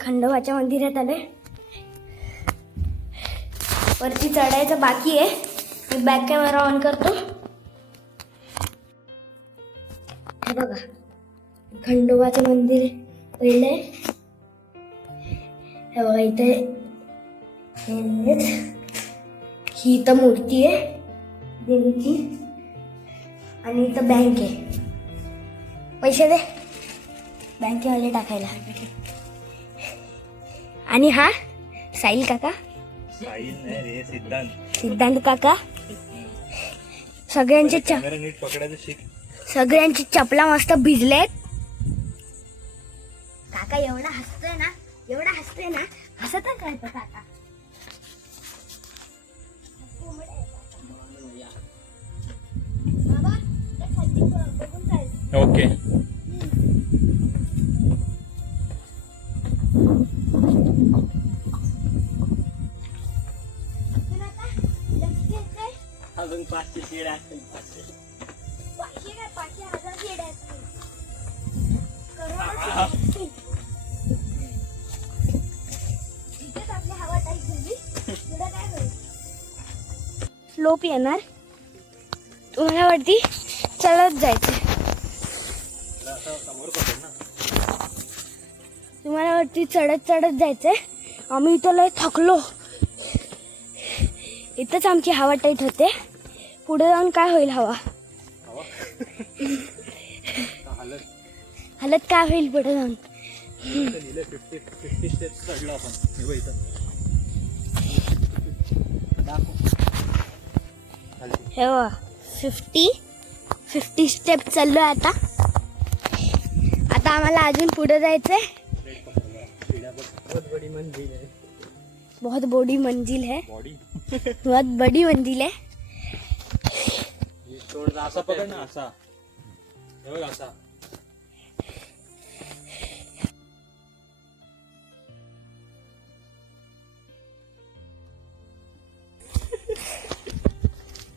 गाईस खंडोबाच्या मंदिरात आले वरती चढायचं बाकी आहे. मी बॅक कॅमेरा ऑन करतो. हे बघा. खंडोबाचं मंदिर पहिलं आहे हे बघा इथे ही इथं मूर्ती आहे. देवीची. आणि इथं बँक आहे. पैसे दे. बँकेमध्ये टाकायला. आणि हा साहिल काका? साहिल नाही रे सिद्धांत. सिद्धांत काका? सगळ्यांचे सगळ्यांची चपला मस्त भिजलेत. काका एवढा हसतोय ना एवढा हसतोय ना हसतच राहतो काका. ओके. पाचशे शेड असतील. पाचशे पाचशे काय? पाचशे हजार येडे असतील. करोडो असतील. इथेच आपली हवा टाईट झाली. पुढं काय होईल स्लोप येणार. तुम्हाला वरती चढत जायचं. तुम्हाला वरती चढत चढत जायचंय. आम्ही इथं लय थकलो. इथंच आमची हवा टाईट होते. पुढे जाऊन काय होईल हवा? हालत काय होईल पुढे जाऊन? हे बघा फिफ्टी फिफ्टी स्टेप चाललो आता. आता आम्हाला अजून पुढे मंजिल आहे बहुत बड़ी मंजिल है. बहुत बड़ी मंजिल है. असा पकड ना असा. हे बघ असा.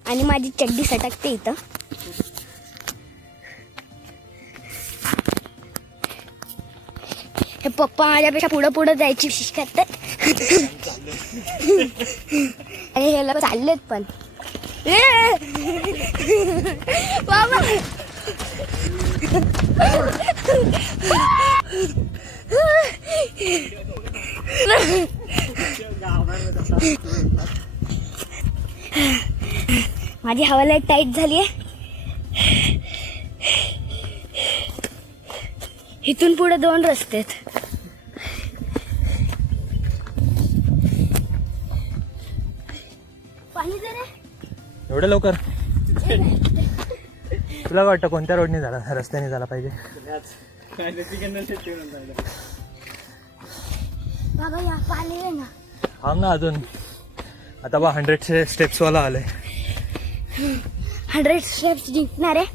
आणि माझी चड्डी सटकते इथं. हे पप्पा माझ्यापेक्षा पुढं पुढं जायची विशेष करतात. आणि हे लोक चाललेत पण. ए! बाबा. माझी हवाला टाईट झाली आहे इथून पुढे दोन रस्ते आहेत. पाणी जरा. एवढं लवकर? तुला काय वाटतं कोणत्या रोडने झाला? रस्त्याने झाला पाहिजे. बाबा या पाणी आहे ना. थांब ना अजून. आता बा हंड्रेडचे स्टेप्सवाला आलंय. हंड्रेड स्टेप्स जिंकणार आहे.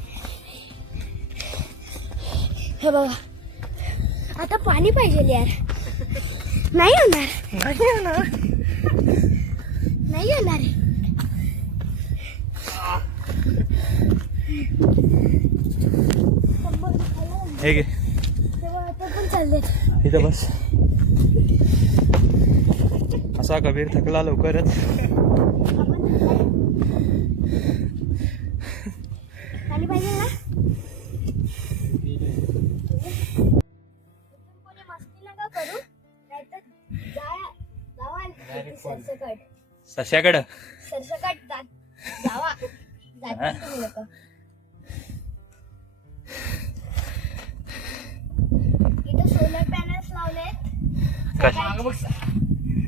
हे बघा. आता पाणी पाहिजे यार. नाही होणार नाही येणार. नाही होणार आहे. हे घे इथं बस असा कबीर थकला लवकरच जावा सरसकट जावा सोलर पॅनल्स लावलेत.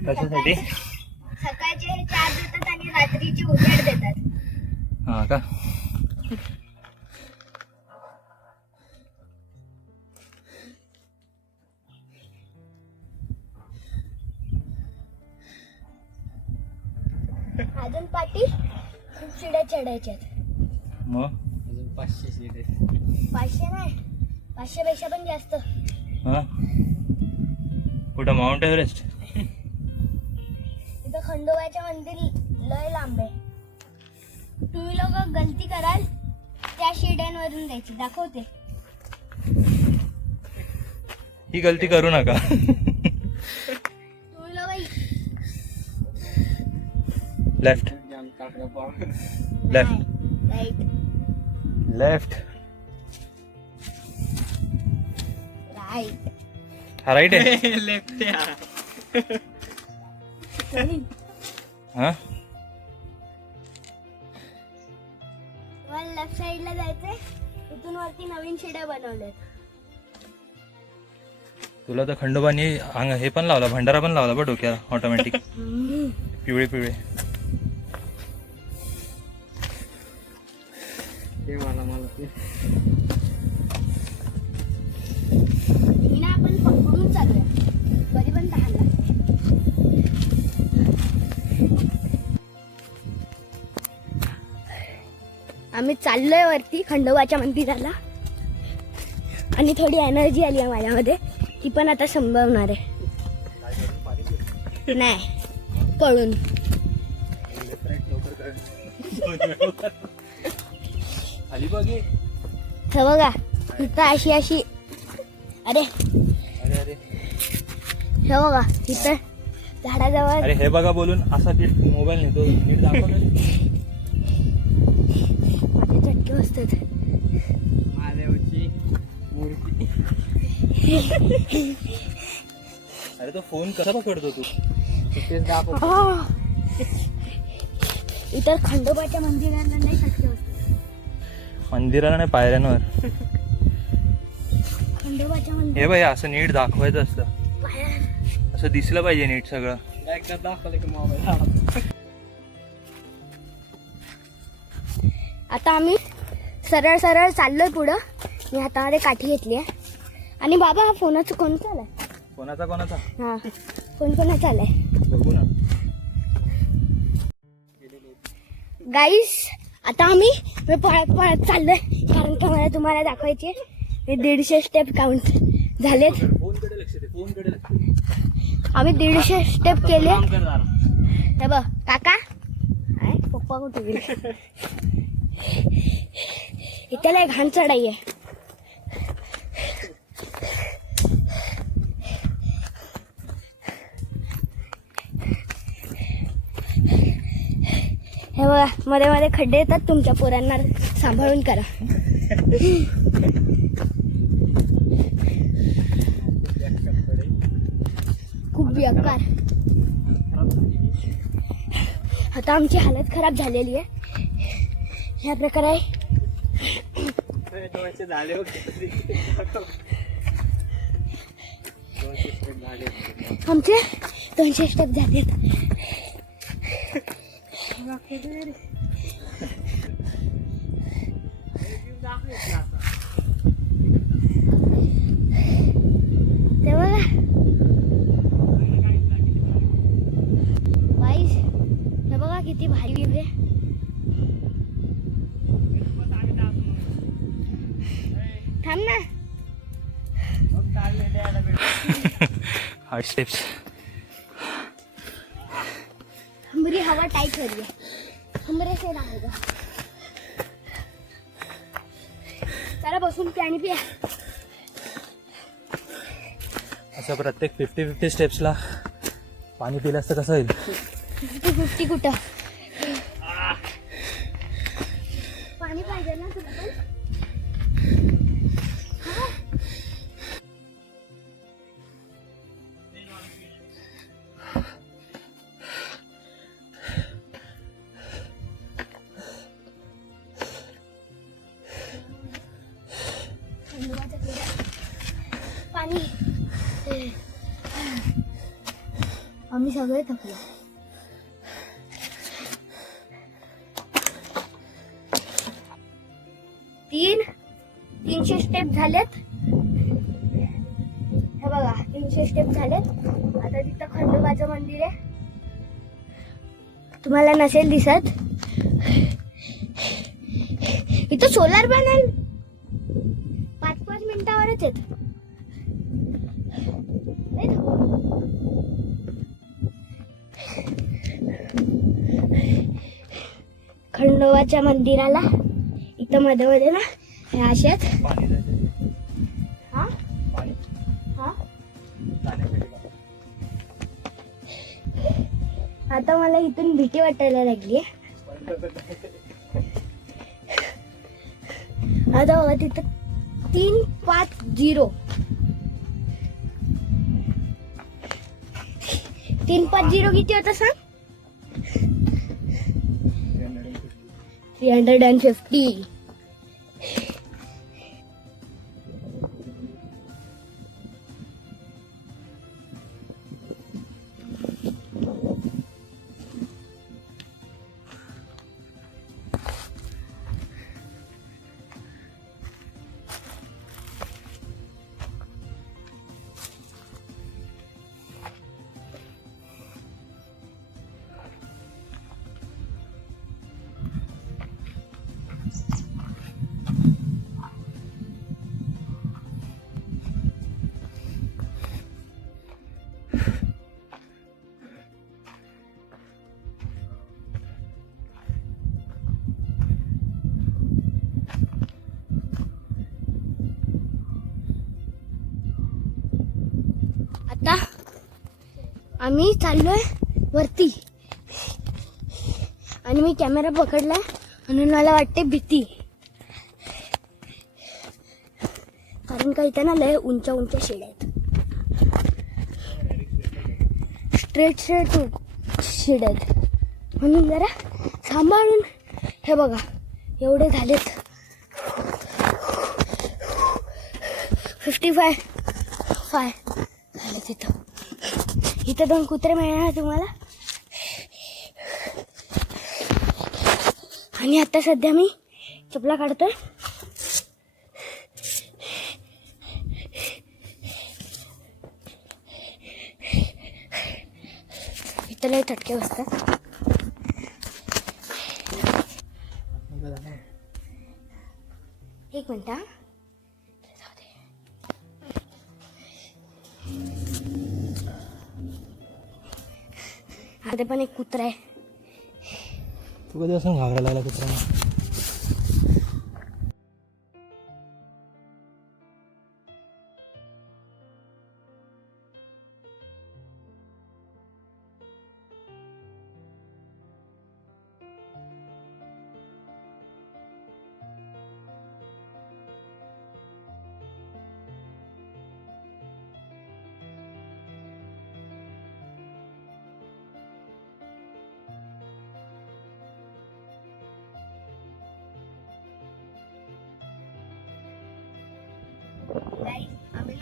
कशासाठी? सकाळचे हे चार्ज देतात आणि रात्रीचे उजेड देतात. हा का? अजून पाठी खूप शिड्या चढायच्यात मग? अजून पाचशे पाचशे नाही पाचशे पेक्षा पण जास्त. हा? कुठं माउंट एव्हरेस्ट इथं खंडोबाच्या मंदिर लय लांब आहे. तुम्ही लोक गलती कराल त्या शिड्यांवरून जायची. दाखवते. ही गलती करू नका. लेफ्ट लेफ्ट राईट लेफ्ट हा राईट आहे लेफ्ट हा लेफ्ट साईडला जायचंय इथून वरती नवीन शिड्या बनवल्यात तुला तर खंडोबानी अंग हे पण लावला भंडारा पण लावला बघ डोक्याला ऑटोमॅटिक पिवळे पिवळे. ते मला मला ते. पण तहान लागते. आम्ही चाललोय वरती खंडोबाच्या मंदिराला. आणि थोडी एनर्जी आली आहे माझ्यामध्ये. ती पण आता संभवणार आहे. नाही पळून हे. बघा इथं अशी अशी अरे हे बघा इथं झाडाजवळ. अरे हे बघा बोलून असा नीट मोबाईल नेतो नीट दाखव ना. माझे चटके बसतात महादेवची मूर्ती. अरे तो फोन कसा पकडतो तू? तेच दाखव. आह. इतर खंडोबाच्या मंदिराला नाही शक्य होत मंदिराला नाही पायऱ्यांवर. खंडोबाच्या मंदिर हे बाई असं नीट दाखवायचं असतं. असं दिसलं पाहिजे नीट सगळं. एकदा दाखवलं की मोबाईल आता आम्ही सरळ सरळ चाललोय पुढं. मी हातामध्ये काठी घेतली आहे. आणि बाबा हा फोनाचं कोणतं आलाय कोणाचा कोणाचा? हा कोण कोणाचा आलाय बघू ना. गाईस आता आम्ही मी पळत पळत चाललोय. कारण का मला तुम्हाला दाखवायचे हे दीडशे स्टेप काउंट झालेत. फोनकडे लक्ष दे फोनकडे लक्ष दे. आम्ही दीडशे स्टेप केले. हे बघ काका. आहे पप्पा कुठे गेले? इथे घाण चढाई आहे. हे बघा मध्ये मध्ये खड्डे येतात तुमच्या पोरांना सांभाळून करा. बेकार आता आमची हालत खराब झालेली आहे. ह्या प्रकारे. झाले होते दोनशे स्टेप झाले हार्ड स्टेप्स हमारी हवा टाइट हो रही है। हमरे से ना होगा। चला बसून पाणी पिया। असं प्रत्येक फिफ्टी फिफ्टी स्टेप्सला पाणी पिलं असतं कसं होईल? फिफ्टी फिफ्टी कुठं? पाणी आम्ही सगळे थकलो. तीन तीनशे स्टेप झालेत. हे बघा तीनशे स्टेप झालेत. आता तिथं खंडोबाचं मंदिर आहे. तुम्हाला नसेल दिसत. इथं सोलार पॅनल पाच पाच मिनिटावरच येत. खंडोबाच्या मंदिराला इथं मध्ये मध्ये ना हे असेच आता मला इथून भीती वाटायला लागली. आता बघा तिथं तीन पाच झिरो. तीन पाच झिरो किती होता सांग? थ्री हंड्रेड अँड फिफ्टी आम्ही चाललोय वरती. आणि मी कॅमेरा पकडला म्हणून मला वाटते भीती. कारण का इथं ना लय उंच्या उंच्या शेड आहेत. स्ट्रेट स्ट्रेट शेड आहेत. म्हणून जरा सांभाळून हे बघा एवढे झालेत. फिफ्टी फाय फाय इथं दोन कुत्रे मिळणार तुम्हाला. आणि आता सध्या मी चपला काढतोय. इथं लय थटके बसतात. एक मिनटं आता पण एक कुत्रा आहे. तू कधी असं घाबरायला लागला कुत्रा? Guys, आम्ही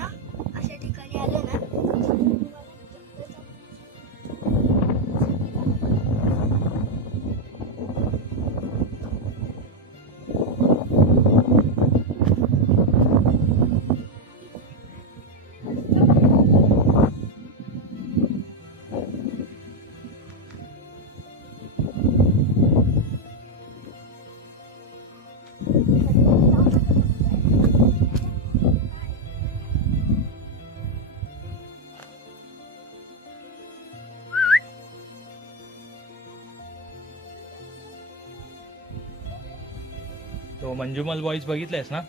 तो मंजुमल बॉईज बघितलायस ना?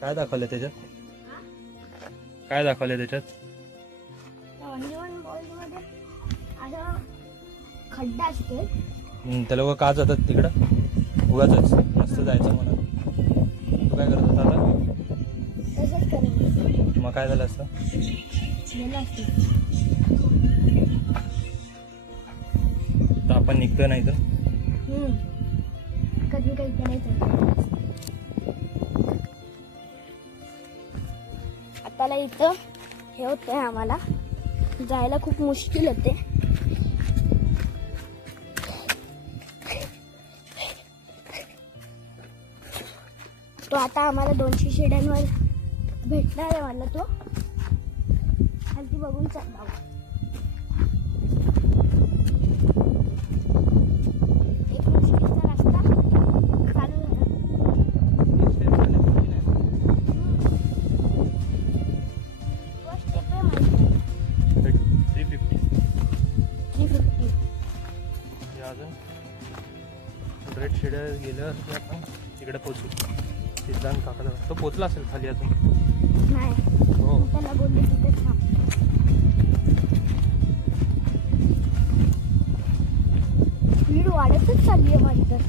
काय दाखवलं त्याच्यात? काय दाखवलं त्याच्यात? असा खड्डा असतो ते लोक का जातात तिकडं. उगाच मस्त जायचं म्हणून. तू काय करत होता आता? मग काय झालं असतं? आपण निघतोय नाही तर. कधी काही करायचं आताला इथं हे होतंय आम्हाला. जायला खूप मुश्किल होते. तो आता आम्हाला दोनशे शेड्यांवर भेटणार आहे मला तो. खालती बघून चालला. गेलं तिकडे पोचू. सिद्धांत काकाला तो पोचला असेल खाली अजून? हो. चालली आहे माझी तर.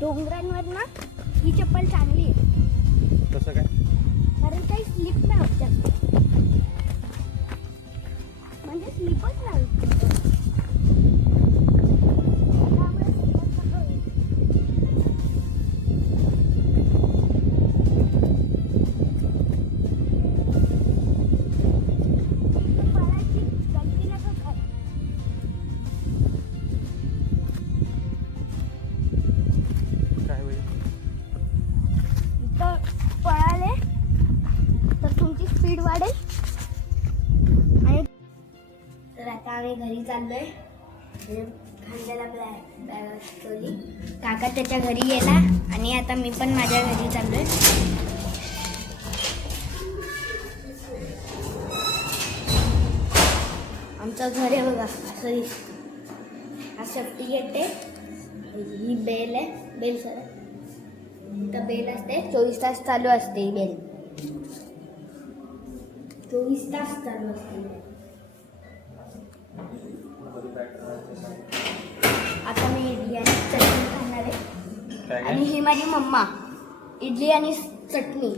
डोंगरांवर ना ही चप्पल चालेल चाललोय. खांद्याला बॅग काका त्याच्या घरी गेला आणि आता मी पण माझ्या घरी चाललोय. आमचं घर आहे बघा असं दिसतं. हा सेफ्टी गेट आहे ही बेल आहे. Bell sir. तर बेल असते. चोवीस तास चालू असते ही बेल. चोवीस तास चालू असते आता मी इडली आणि चटणी खाणार आहे काय आणि ही माझी मम्मा. इडली आणि चटणी.